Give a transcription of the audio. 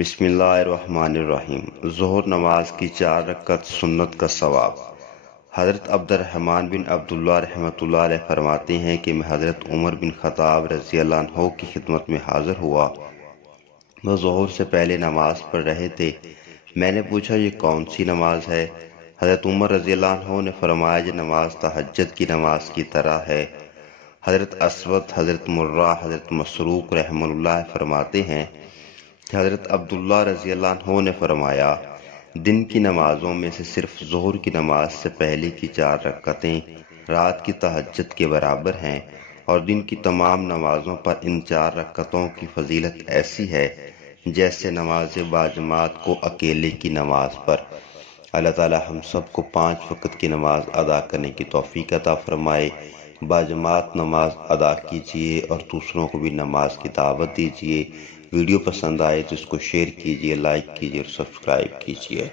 بسم اللہ الرحمن الرحیم۔ ظہر نماز کی 4 رکعت سنت کا ثواب۔ حضرت عبد الرحمن بن عبداللہ رحمۃ اللہ علیہ فرماتے ہیں کہ میں حضرت عمر بن خطاب رضی اللہ عنہ کی خدمت میں حاضر ہوا۔ وہ ظہر سے پہلے نماز پڑھ رہے تھے۔ میں نے پوچھا یہ کون سی نماز ہے؟ حضرت عمر رضی اللہ عنہ نے فرمایا یہ نماز تہجد کی نماز کی طرح ہے۔ حضرت اسود، حضرت مرہ، حضرت مسروق رحمہ اللہ فرماتے ہیں کہ حضرت عبداللہ رضی اللہ عنہ نے فرمایا دن کی نمازوں میں سے صرف ظہر کی نماز سے پہلے کی 4 رکعتیں رات کی تہجد کے برابر ہیں، اور دن کی تمام نمازوں پر ان 4 رکعتوں کی فضیلت ایسی ہے جیسے نماز باجماعت کو اکیلے کی نماز پر۔ اللہ تعالی ہم سب کو 5 وقت کی نماز ادا کرنے کی توفیق عطا فرمائے۔ باجماعت نماز ادا کیجیے اور دوسروں کو بھی نماز کی دعوت دیجیے۔ ویڈیو پسند آئے تو اس کو شیئر کیجیے، لائک کیجیے اور سبسکرائب کیجیے۔